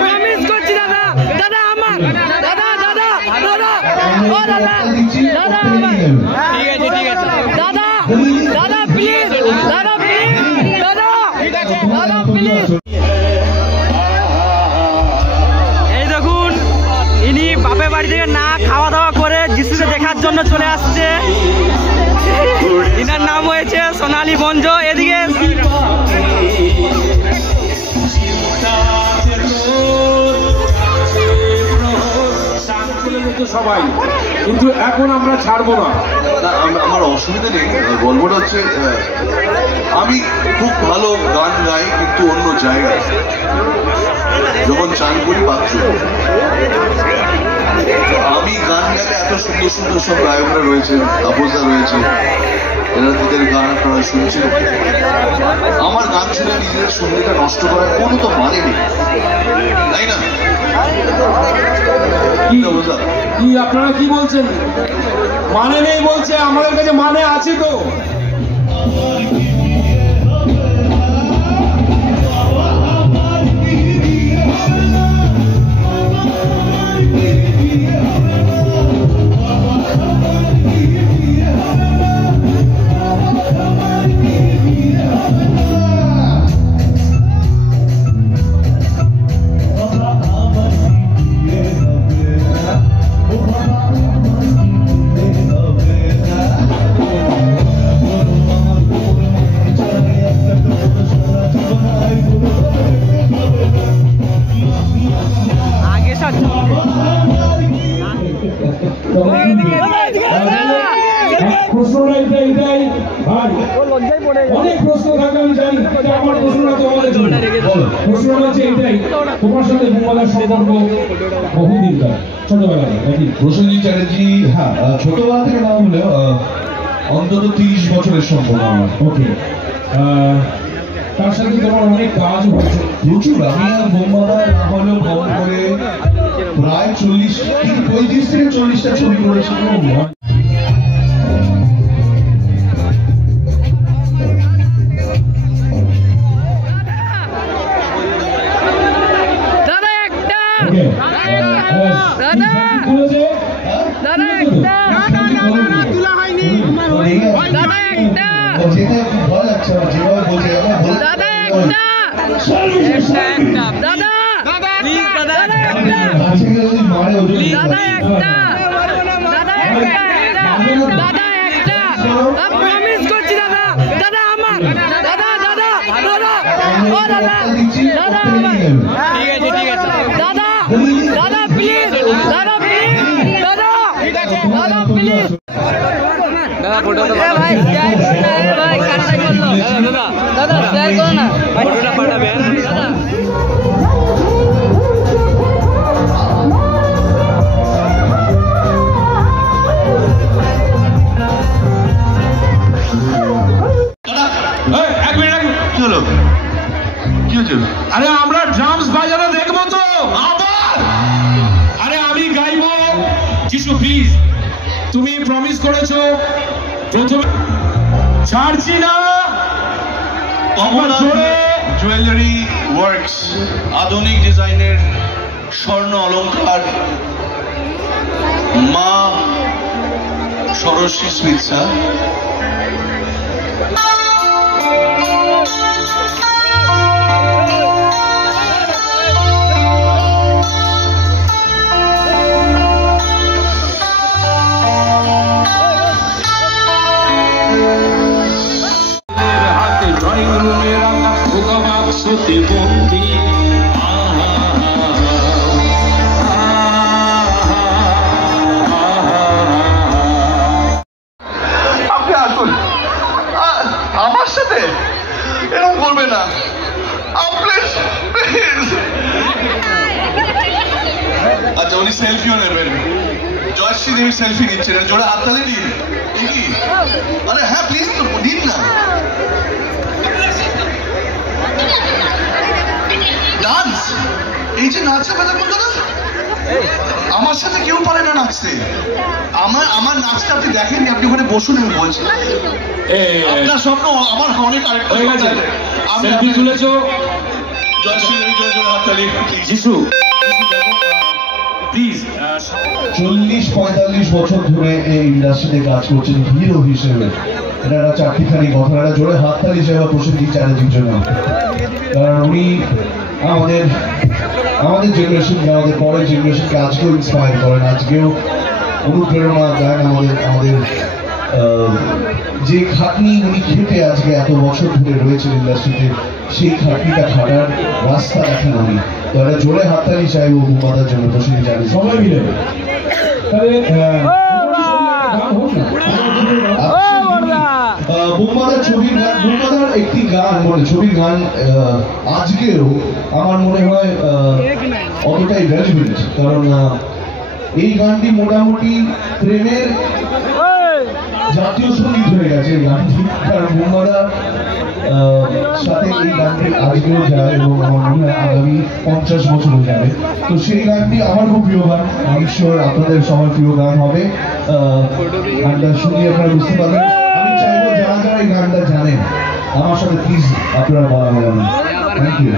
Promise করছি দাদা, দাদা আমার, দাদা দাদা দাদা, ও দাদা, দাদা আমার, ঠিক আছে ঠিক আছে, দাদা দাদা প্লিজ, দাদা প্লিজ, দাদা দাদা প্লিজ। এই দেখুন ইনি বাপের বাড়ি থেকে না খাওয়া দাওয়া করে যিশুকে দেখার জন্য চলে আসছে। ইনার নাম হয়েছে সোনালী বঞ্জ। এদিকে সবাই, কিন্তু এখন আমরা ছাড়বো না। আমার অসুবিধা নেই, গল্পটা হচ্ছে আমি খুব ভালো গান গাই কিন্তু অন্য জায়গায়, যখন চান করি বাথরুম। আমি গান গাইলে এত সুন্দর সুন্দর সব গায়করা রয়েছে, তাপসদা রয়েছে, এরা তাদের গান আপনারা শুনছেন। আমার গান শুনে নিজেদের সঙ্গীতটা নষ্ট করার কোনো তো মানে নেই, তাই না? কি আপনারা কি বলছেন? মানে নেই বলছে, আমাদের কাছে মানে আছে তো। অনেক প্রশ্ন থাকে আমি জানি, আমার প্রশ্নটা তোমাদের প্রশ্নটা হচ্ছে এটাই, তোমার সাথে বোমাদার সম্পর্ক বহুদিনকার, ছোটবেলা থেকে? প্রসেনজিৎ চ্যাটার্জি, হ্যাঁ ছোটবেলা থেকে না হলেও অন্তত 30 বছরের সম্পর্ক আমার। ওকে, তার সাথে তোমার অনেক কাজও হয়েছে প্রচুর। আমি আর বোমাদা না হলেও কম করে প্রায় 35 থেকে 40টা ছবি করেছি। প্রমিস করছি দাদা, দাদা আমার, দাদা দাদা দাদা, ও দাদা, দাদা আমার, ঠিক আছে ঠিক আছে, দাদা দাদা প্লিজ, দাদা প্লিজ, দাদা দাদা প্লিজ। দাদা ফটো ভাই শেয়ার করো না, ভাই কাটাই করলো, দাদা দাদা শেয়ার করো না, ফটোটা পাঠাবে দাদা। আরে আমরা ড্রামস বাজানো দেখবো তো আবার। আরে আমি গাইবো। যিশু প্লিজ, তুমি প্রমিস করেছো প্রথমে ছাড়ছি না। জুয়েলারি ওয়ার্কস, আধুনিক ডিজাইনের স্বর্ণ অলংকার, মা সরস্বতী সুইটসা। আমার সাথে এরকম করবে না, আচ্ছা উনি সেলফিও নেবেন, জয়শ্রী দেবী সেলফি নিচ্ছেন, জোড়া হাততালি দিন। কি আরে হ্যাঁ প্লিজ দিন না। ডান্স, এই যে নাচটা কথা বলতো না, আমার সাথে কেউ পারে না নাচতে। আমার নাচটা আপনি দেখেননি, আপনি ওখানে বসুন, আমি বলছি আপনার স্বপ্ন আমার অনেক। সেলফি তুলেছো, জয়শ্রী দেবী জোড়া হাততালি যিশু প্লিজ 40-45 বছর ধরে এই ইন্ডাস্ট্রিতে কাজ করছেন হিরো হিসেবে। এটা একটা চারটিখানি কথা, একটা জোরে হাততালি চাই প্রসেনজিৎ চ্যাটার্জির জন্য, কারণ উনি আমাদের জেনারেশনকে, আমাদের পরের জেনারেশনকে আজকেও ইন্সপায়ার করেন, আজকেও অনুপ্রেরণা দেন আমাদের যে খাটনি উনি খেটে আজকে এত বছর ধরে রয়েছেন ইন্ডাস্ট্রিতে, সেই খাটনিটা খাটার রাস্তা দেখেন উনি। তো একটা জোরে হাততালি চাইবো বুম্বাদার জন্য, প্রসেনজিৎ চ্যাটার্জি সবাই মিলে। বুম্বাদার ছবির গান, বুম্বাদার একটি গান মানে ছবির গান আজকেও আমার মনে হয় অতটাই রেলিভেন্ট, কারণ এই গানটি মোটামুটি প্রেমের জাতীয় সঙ্গীত হয়ে গেছে এই গানটি, কারণ বুম্বাদার সাথে এই গানটি আজকেও যায় এবং আমার মনে হয় আগামী 50 বছরও যাবে। তো সেই গানটি আমার খুব প্রিয় গান, আমি শিওর আপনাদের সবার প্রিয় গান হবে। গানটা শুনিয়ে আপনারা বুঝতে পারবেন। আমি চাইবো যারা যারা এই গানটা জানেন আমার সাথে প্লিজ আপনারা বলা হবে না। Thank you.